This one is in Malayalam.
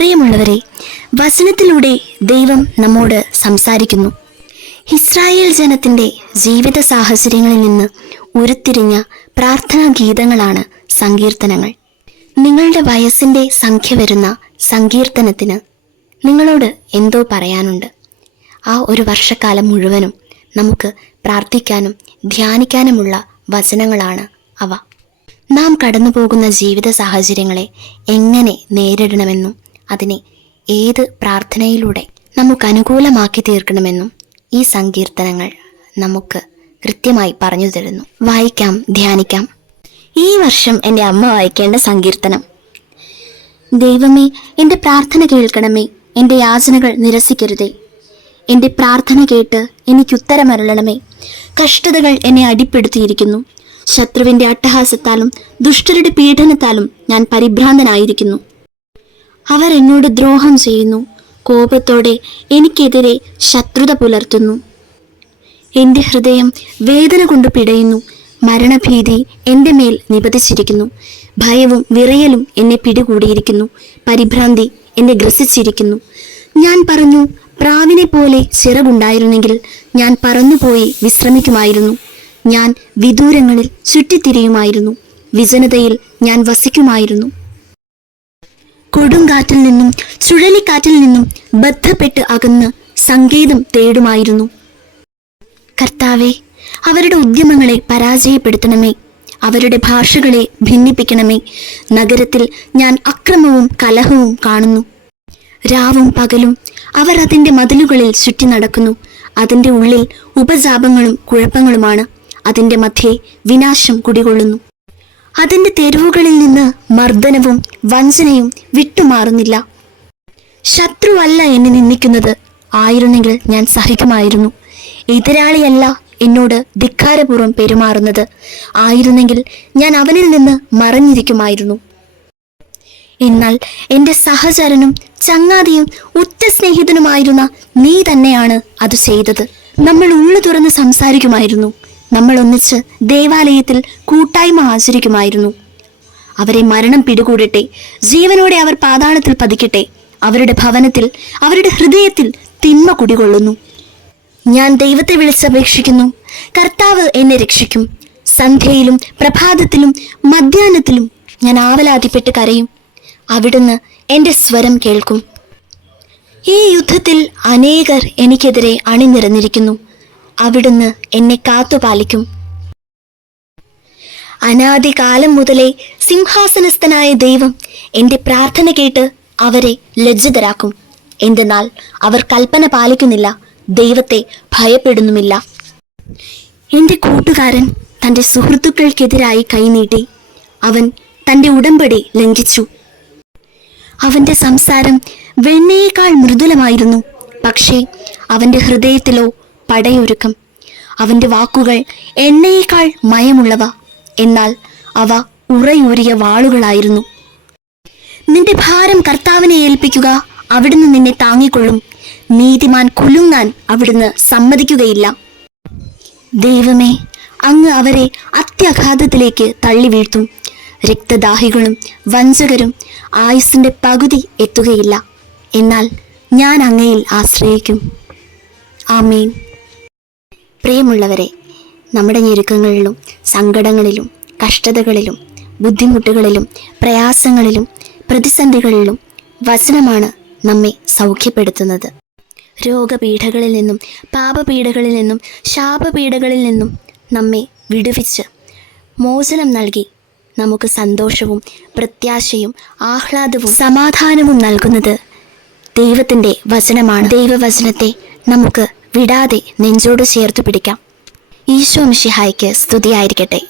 പ്രിയമുള്ളവരെ, വചനത്തിലൂടെ ദൈവം നമ്മോട് സംസാരിക്കുന്നു. ഇസ്രായേൽ ജനത്തിന്റെ ജീവിത സാഹചര്യങ്ങളിൽ നിന്ന് ഉരുത്തിരിഞ്ഞ പ്രാർത്ഥനാ ഗീതങ്ങളാണ് സങ്കീർത്തനങ്ങൾ. നിങ്ങളുടെ വയസ്സിന്റെ സംഖ്യ വരുന്ന സങ്കീർത്തനത്തിന് നിങ്ങളോട് എന്തോ പറയാനുണ്ട്. ആ ഒരു വർഷക്കാലം മുഴുവനും നമുക്ക് പ്രാർത്ഥിക്കാനും ധ്യാനിക്കാനുമുള്ള വചനങ്ങളാണ് അവ. നാം കടന്നു പോകുന്ന ജീവിത സാഹചര്യങ്ങളെ എങ്ങനെ നേരിടണമെന്നും അതിനെ ഏത് പ്രാർത്ഥനയിലൂടെ നമുക്ക് അനുകൂലമാക്കി തീർക്കണമെന്നും ഈ സങ്കീർത്തനങ്ങൾ നമുക്ക് കൃത്യമായി പറഞ്ഞു തരുന്നു. വായിക്കാം, ധ്യാനിക്കാം. ഈ വർഷം എൻ്റെ അമ്മ വായിക്കേണ്ട സങ്കീർത്തനം: ദൈവമേ, എൻ്റെ പ്രാർത്ഥന കേൾക്കണമേ, എൻ്റെ യാചനകൾ നിരസിക്കരുതേ. എൻ്റെ പ്രാർത്ഥന കേട്ട് എനിക്കുത്തരമരുളണമേ. കഷ്ടതകൾ എന്നെ അടിപ്പെടുത്തിയിരിക്കുന്നു. ശത്രുവിൻ്റെ അട്ടഹാസത്താലും ദുഷ്ടരുടെ പീഡനത്താലും ഞാൻ പരിഭ്രാന്തനായിരിക്കുന്നു. അവർ എന്നോട് ദ്രോഹം ചെയ്യുന്നു. കോപത്തോടെ എനിക്കെതിരെ ശത്രുത പുലർത്തുന്നു. എൻ്റെ ഹൃദയം വേദന കൊണ്ട് പിടയുന്നു. മരണഭീതി എൻ്റെ മേൽ നിപതിച്ചിരിക്കുന്നു. ഭയവും വിറയലും എന്നെ പിടികൂടിയിരിക്കുന്നു. പരിഭ്രാന്തി എന്നെ ഗ്രസിച്ചിരിക്കുന്നു. ഞാൻ പറഞ്ഞു, പ്രാവിനെ പോലെ ചിറകുണ്ടായിരുന്നെങ്കിൽ ഞാൻ പറന്നുപോയി വിശ്രമിക്കുമായിരുന്നു. ഞാൻ വിദൂരങ്ങളിൽ ചുറ്റിത്തിരിയുമായിരുന്നു. വിജനതയിൽ ഞാൻ വസിക്കുമായിരുന്നു. കൊടുങ്കാറ്റിൽ നിന്നും ചുഴലിക്കാറ്റിൽ നിന്നും ബദ്ധപ്പെട്ട് അകന്ന് സങ്കേതം തേടുമായിരുന്നു. കർത്താവേ, അവരുടെ ഉദ്യമങ്ങളെ പരാജയപ്പെടുത്തണമേ. അവരുടെ ഭാഷകളെ ഭിന്നിപ്പിക്കണമേ. നഗരത്തിൽ ഞാൻ അക്രമവും കലഹവും കാണുന്നു. രാവും പകലും അവർ അതിൻ്റെ മതിലുകളിൽ ചുറ്റി നടക്കുന്നു. അതിൻ്റെ ഉള്ളിൽ ഉപജാപങ്ങളും കുഴപ്പങ്ങളുമാണ്. അതിൻ്റെ മധ്യേ വിനാശം കുടികൊള്ളുന്നു. അതിൻ്റെ തെരുവുകളിൽ നിന്ന് മർദ്ദനവും വഞ്ചനയും വിട്ടുമാറുന്നില്ല. ശത്രുവല്ല എന്നെ നിന്ദിക്കുന്നത്. ആയിരുന്നെങ്കിൽ ഞാൻ സഹിക്കുമായിരുന്നു. എതിരാളിയല്ല എന്നോട് ധിക്കാരപൂർവ്വം പെരുമാറുന്നത്. ആയിരുന്നെങ്കിൽ ഞാൻ അവനിൽ നിന്ന് മറഞ്ഞിരിക്കുമായിരുന്നു. എന്നാൽ എൻ്റെ സഹചരനും ചങ്ങാതിയും ഉറ്റ സ്നേഹിതനുമായിരുന്ന നീ തന്നെയാണ് അത് ചെയ്തത്. നമ്മൾ ഉള്ളു തുറന്ന് സംസാരിക്കുമായിരുന്നു. നമ്മൾ ഒന്നിച്ച് ദേവാലയത്തിൽ കൂട്ടായ്മ ആചരിക്കുമായിരുന്നു. അവരെ മരണം പിടികൂടട്ടെ. ജീവനോടെ അവർ പാതാളത്തിൽ പതിക്കട്ടെ. അവരുടെ ഭവനത്തിൽ, അവരുടെ ഹൃദയത്തിൽ തിന്മ കുടികൊള്ളുന്നു. ഞാൻ ദൈവത്തെ വിളിച്ചപേക്ഷിക്കുന്നു. കർത്താവ് എന്നെ രക്ഷിക്കും. സന്ധ്യയിലും പ്രഭാതത്തിലും മധ്യാഹ്നത്തിലും ഞാൻ ആവലാതിപ്പെട്ട് കരയും. അവിടുന്ന് എൻ്റെ സ്വരം കേൾക്കും. ഈ യുദ്ധത്തിൽ അനേകർ എനിക്കെതിരെ അണിനിരന്നിരിക്കുന്നു. അവിടുന്ന് എന്നെ കാത്തുപാലിക്കും. അനാദികാലം മുതലേ സിംഹാസനസ്ഥനായ ദൈവം എൻ്റെ പ്രാർത്ഥന കേട്ട് അവരെ ലജ്ജിതരാക്കും. എന്തെന്നാൽ അവർ കൽപ്പന പാലിക്കുന്നില്ല, ദൈവത്തെ ഭയപ്പെടുന്നുമില്ല. എൻ്റെ കൂട്ടുകാരൻ തൻ്റെ സുഹൃത്തുക്കൾക്കെതിരായി കൈനീട്ടി. അവൻ തൻ്റെ ഉടമ്പടി ലംഘിച്ചു. അവൻ്റെ സംസാരം വെണ്ണയേക്കാൾ മൃദുലമായിരുന്നു. പക്ഷേ അവൻ്റെ ഹൃദയത്തിലോ പടയൊരുക്കം. അവൻ്റെ വാക്കുകൾ എണ്ണയേക്കാൾ മയമുള്ളവ, എന്നാൽ അവ ഉറയൂരിയ വാളുകളായിരുന്നു. നിന്റെ ഭാരം കർത്താവിനെ ഏൽപ്പിക്കുക, അവിടുന്ന് നിന്നെ താങ്ങിക്കൊള്ളും. നീതിമാൻ കുലുങ്ങാൻ അവിടുന്ന് സമ്മതിക്കുകയില്ല. ദൈവമേ, അങ്ങ് അവരെ അത്യഘാതത്തിലേക്ക് തള്ളി വീഴ്ത്തും. രക്തദാഹികളും വഞ്ചകരും ആയുസ്സിൻ്റെ പകുതി എത്തുകയില്ല. എന്നാൽ ഞാൻ അങ്ങയിൽ ആശ്രയിക്കും. ആമേൻ. പ്രിയമുള്ളവരെ, നമ്മുടെ ഞെരുക്കങ്ങളിലും സങ്കടങ്ങളിലും കഷ്ടതകളിലും ബുദ്ധിമുട്ടുകളിലും പ്രയാസങ്ങളിലും പ്രതിസന്ധികളിലും വചനമാണ് നമ്മെ സൗഖ്യപ്പെടുത്തുന്നത്. രോഗപീഠകളിൽ നിന്നും പാപപീഠകളിൽ നിന്നും ശാപപീഠകളിൽ നിന്നും നമ്മെ വിടുവിച്ച് മോചനം നൽകി നമുക്ക് സന്തോഷവും പ്രത്യാശയും ആഹ്ലാദവും സമാധാനവും നൽകുന്നത് ദൈവത്തിൻ്റെ വചനമാണ്. ദൈവവചനത്തെ നമുക്ക് വിടാതെ നെഞ്ചോട് ചേർത്ത് പിടിക്കാം. ഈശോ മിശിഹായ്ക്ക് സ്തുതിയായിരിക്കട്ടെ.